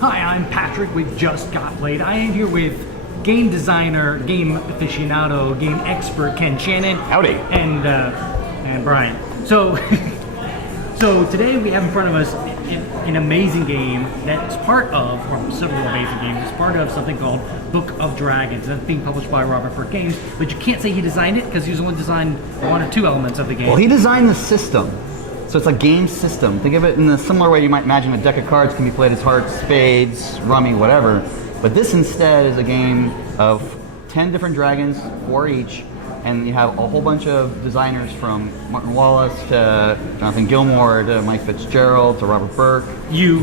Hi, I'm Patrick with Just Got Played. I am here with game designer, game aficionado, game expert Ken Shannon. Howdy. And Brian. So, so today we have in front of us an amazing game that's part of, or several amazing games, it's part of something called Book of Dragons. That's being published by Burke Games, but you can't say he designed it because he's only designed one or two elements of the game. Well, he designed the system. So it's a game system. Think of it in a similar way you might imagine a deck of cards can be played as hearts, spades, rummy, whatever. But this instead is a game of 10 different dragons, 4 each, and you have a whole bunch of designers from Martin Wallace to Jonathan Gilmour to Mike Fitzgerald to Robert Burke. You.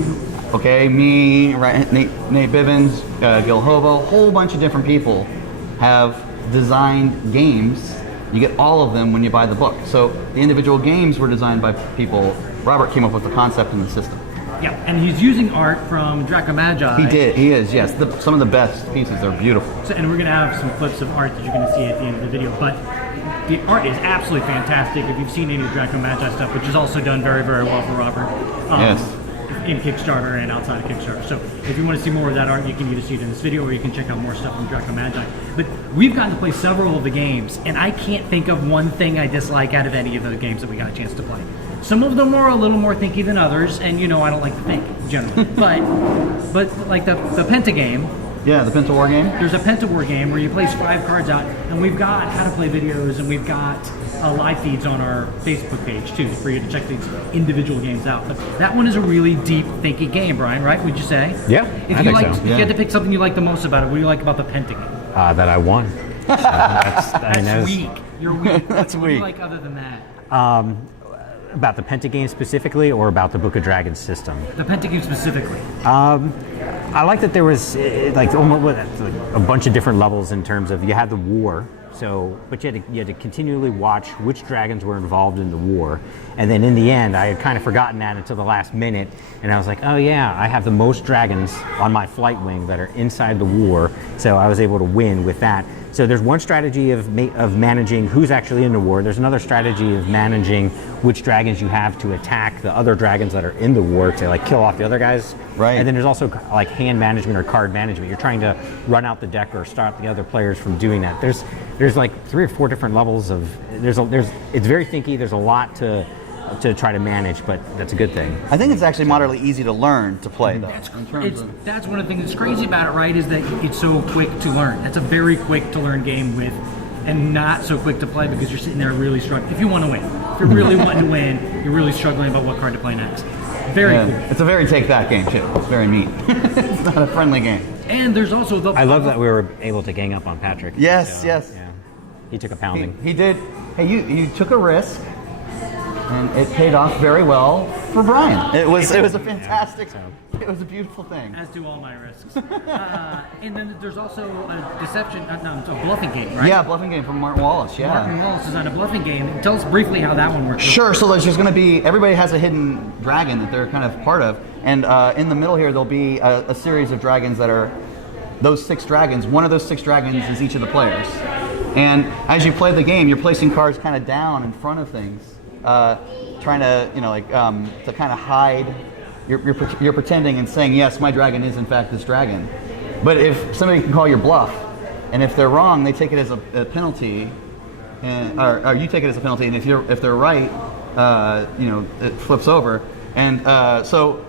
Okay, me, right, Nate Bivens, Gil Hobo, a whole bunch of different people have designed games. You get all of them when you buy the book. So the individual games were designed by people. Robert came up with the concept and the system. Yeah, and he's using art from Draco Magi. He did, he is, yes. Some of the best pieces are beautiful. So, and we're going to have some clips of art that you're going to see at the end of the video. But the art is absolutely fantastic. If you've seen any of Draco Magi stuff, which is also done very, very well for Robert. Yes. In Kickstarter and outside of Kickstarter. So if you want to see more of that art, you can either see it in this video or you can check out more stuff from Draco Magi. But we've gotten to play several of the games, and I can't think of one thing I dislike out of any of the games that we got a chance to play. Some of them are a little more thinky than others, and you know I don't like to think, generally. but like the Penta game. Yeah, the Penta War game. There's a Penta War game where you place 5 cards out, and we've got how to play videos, and we've got live feeds on our Facebook page too for you to check these individual games out. But that one is a really deep, thinky game, Brian. Right? Would you say? Yeah, If you had to pick something you like the most about it, what do you like about the Penta game? That I won. That's weak. You're weak. That's what do you weak. like other than that? About the Penta game specifically, or about the Book of Dragons system? The Penta game specifically. I like that there was like almost a bunch of different levels in terms of you had the war. So, but you had to continually watch which dragons were involved in the war, and then in the end, I had kind of forgotten that until the last minute, and I was like, oh yeah, I have the most dragons on my flight wing that are inside the war, so I was able to win with that. So there's one strategy of managing who's actually in the war. There's another strategy of managing which dragons you have to attack the other dragons that are in the war to like kill off the other guys. Right. And then there's also like hand management or card management. You're trying to run out the deck or stop the other players from doing that. There's like 3 or 4 different levels of it's very thinky. There's a lot to try to manage, but that's a good thing. I think it's actually moderately easy to learn to play, though. That's one of the things that's crazy about it, right? Is that it's so quick to learn. It's a very quick to learn game with, and not so quick to play because you're sitting there really struggling. If you want to win, if you're really wanting to win, you're really struggling about what card to play next. Very cool. It's a very take that game too. It's very mean. It's not a friendly game. And there's also the. I love that we were able to gang up on Patrick. Yes, so, yes. Yeah. He took a pounding. He did. Hey, you took a risk, and it paid off very well for Brian. It was a fantastic. It was a beautiful thing. As do all my risks. And then there's also a deception, it's a bluffing game, right? Yeah, bluffing game from Martin Wallace. Yeah. Martin Wallace is on a bluffing game. Tell us briefly how that one works. Sure. So there's just going to be everybody has a hidden dragon that they're kind of part of, and in the middle here there'll be a series of dragons that are those 6 dragons. One of those 6 dragons is each of the players, and as you play the game, you're placing cards kind of down in front of things, trying to to kind of hide. You're pretending and saying, yes, my dragon is in fact this dragon. But if somebody can call your bluff, and if they're wrong, they take it as a penalty, or you take it as a penalty, and if they're right, it flips over. And so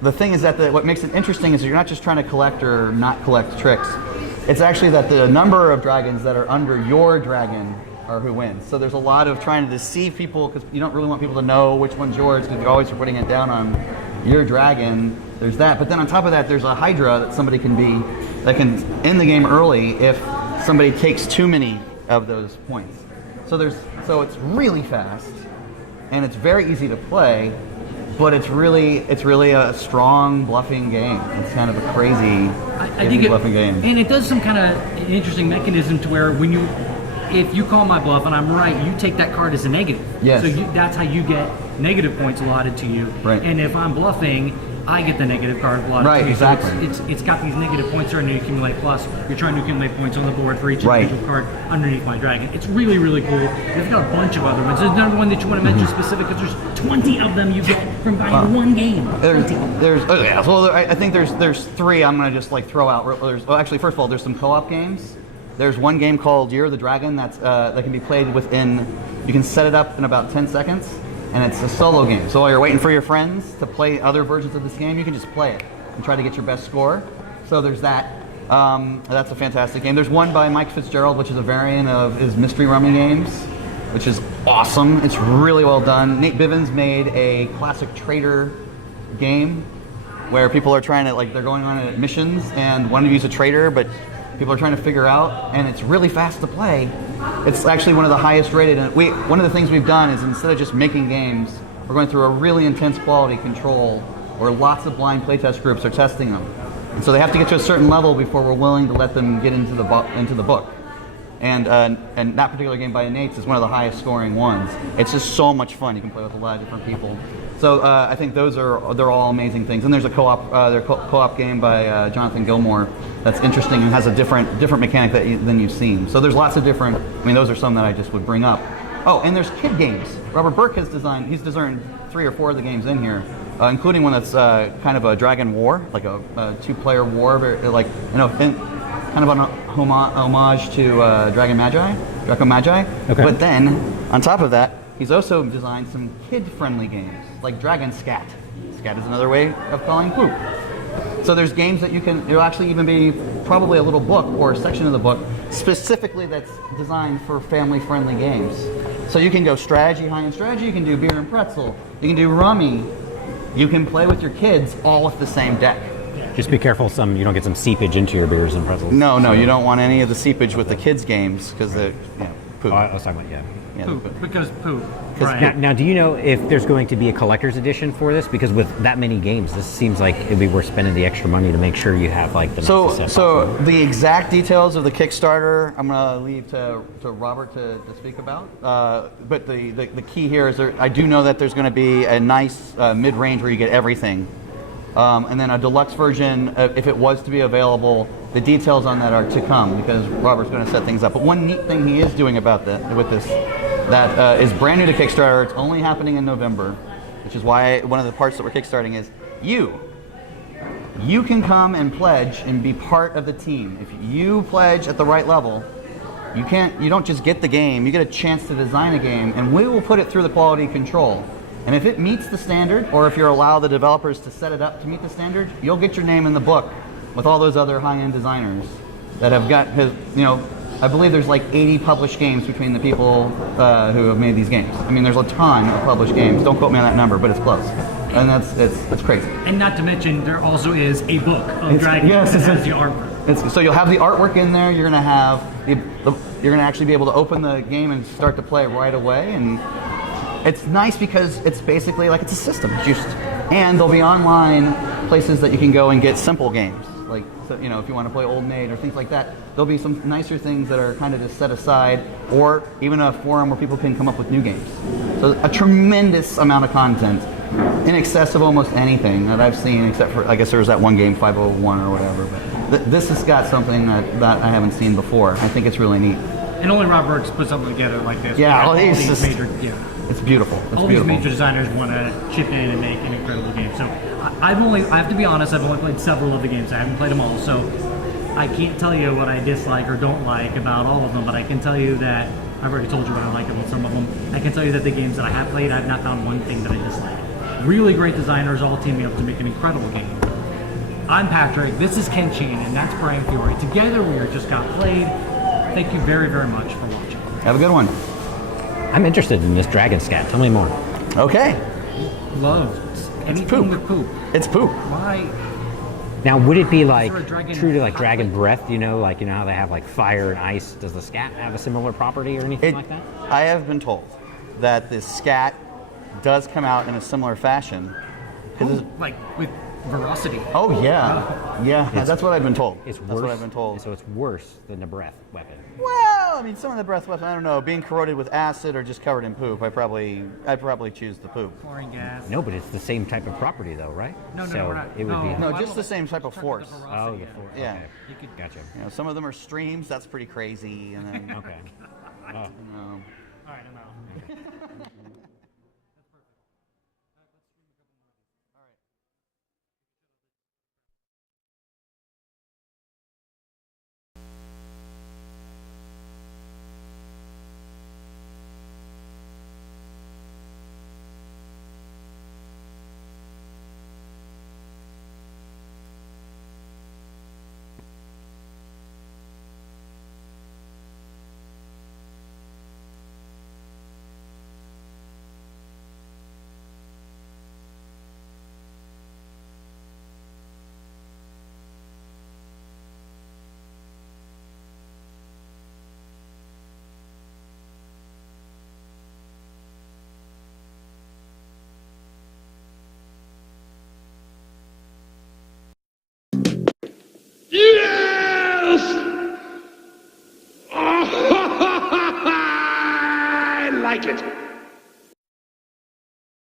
the thing is that what makes it interesting is you're not just trying to collect or not collect tricks. It's actually that the number of dragons that are under your dragon are who wins. So there's a lot of trying to deceive people because you don't really want people to know which one's yours because you're always putting it down on your dragon. There's that, but then on top of that, there's a Hydra that somebody can end the game early if somebody takes too many of those points. So it's really fast, and it's very easy to play, but it's really a strong bluffing game. It's kind of a crazy bluffing game, and it does some kind of interesting mechanism to where if you call my bluff and I'm right, you take that card as a negative. Yes. So that's how you get negative points allotted to you. Right. And if I'm bluffing I get the negative card block. Right, exactly. So it's got these negative points are to accumulate. Plus, you're trying to accumulate points on the board for each individual card underneath my dragon. It's really, really cool. They've got a bunch of other ones. There's another one that you want to mention specific because there's 20 of them you get from buying one game. I think there's 3 I'm going to just like throw out. Actually, first of all, there's some co-op games. There's one game called Year of the Dragon that can be played within, you can set it up in about 10 seconds. And it's a solo game. So while you're waiting for your friends to play other versions of this game, you can just play it and try to get your best score. So there's that. That's a fantastic game. There's one by Mike Fitzgerald, which is a variant of his Mystery Rummy games, which is awesome. It's really well done. Nate Bivens made a classic trader game where people are trying to, like, they're going on missions and one of you's a trader, but people are trying to figure out, and it's really fast to play. It's actually one of the highest rated, and one of the things we've done is instead of just making games, we're going through a really intense quality control where lots of blind playtest groups are testing them. And so they have to get to a certain level before we're willing to let them get into the book. And that particular game by Nate's is one of the highest scoring ones. It's just so much fun. You can play with a lot of different people. So I think they're all amazing things. And there's a co-op game by Jonathan Gilmour that's interesting and has a different mechanic than you've seen. So there's lots of different. I mean, those are some that I just would bring up. Oh, and there's kid games. Robert Burke has designed 3 or 4 of the games in here, including one that's kind of a Dragon War, like a 2-player war, kind of an homage to Draco Magi. Okay. But then, on top of that, he's also designed some kid-friendly games, like Dragon Scat. Scat is another way of calling poop. So there's games that it'll actually even be probably a little book or a section of the book specifically that's designed for family-friendly games. So you can go strategy, high-end strategy, you can do beer and pretzel, you can do rummy, you can play with your kids all with the same deck. Just be careful you don't get some seepage into your beers and pretzels. No, you don't want any of the seepage with the kids' games because poop. I was talking about, poop, because poop. Right. Now, do you know if there's going to be a collector's edition for this? Because with that many games, this seems like it'd be worth spending the extra money to make sure you have like the nicest set So possible. the exact details of the Kickstarter, I'm going to leave to Robert to speak about. But the key here is I do know that there's going to be a nice mid-range where you get everything. And then a deluxe version, if it was to be available, the details on that are to come because Robert's going to set things up. But one neat thing he is doing about with this that is brand new to Kickstarter, it's only happening in November, which is why one of the parts that we're kickstarting is you can come and pledge and be part of the team. If you pledge at the right level, you don't just get the game, you get a chance to design a game, and we will put it through the quality control. And if it meets the standard, or if you allow the developers to set it up to meet the standard, you'll get your name in the book with all those other high-end designers that have got I believe there's like 80 published games between the people who have made these games. I mean, there's a ton of published games. Don't quote me on that number, but it's close. And it's crazy. And not to mention, there also is a book of Dragon that has the artwork. So you'll have the artwork in there. You're gonna actually be able to open the game and start to play right away. And it's nice because it's basically like it's a system. And there'll be online places that you can go and get simple games. Like, so, if you want to play Old Maid or things like that, there'll be some nicer things that are kind of just set aside, or even a forum where people can come up with new games. So a tremendous amount of content, in excess of almost anything that I've seen, except for, I guess there was that one game, 501 or whatever. But this has got something that I haven't seen before. I think it's really neat. And only Rob Burks put something together like this. Yeah, It's beautiful. All these major designers want to chip in and make an incredible game. So I have to be honest, I've only played several of the games. I haven't played them all, so I can't tell you what I dislike or don't like about all of them, but I can tell you that I've already told you what I like about some of them. I can tell you that the games that I have played, I've not found one thing that I dislike. Really great designers all teaming up to make an incredible game. I'm Patrick, this is Ken Shannon, that's Brian Fiore. Together we are Just Got Played. Thank you very, very much for watching. Have a good one. I'm interested in this Dragon Scat. Tell me more. Okay. Love anything with poop. It's poop. Why? Now, would it be like dragon true to like dragon breath? How they have like fire and ice. Does the scat have a similar property or anything like that? I have been told that the scat does come out in a similar fashion. Like with Veracity. Oh yeah, yeah. That's what I've been told. It's worse. That's what I've been told. So it's worse than the breath weapon. Well, I mean, some of the breath weapons, I don't know, being corroded with acid or just covered in poop. I'd probably choose the poop. Chlorine gas. No, but it's the same type of property, though, right? No, so we're not. it would be. No, I'm just the about- same type of talking about force. the Oh, veracity, the force. Yeah. Okay. You could- Gotcha. You know, some of them are streams. That's pretty crazy. And then, Okay. Oh. you know, All right, I'm out. Yes! I like it.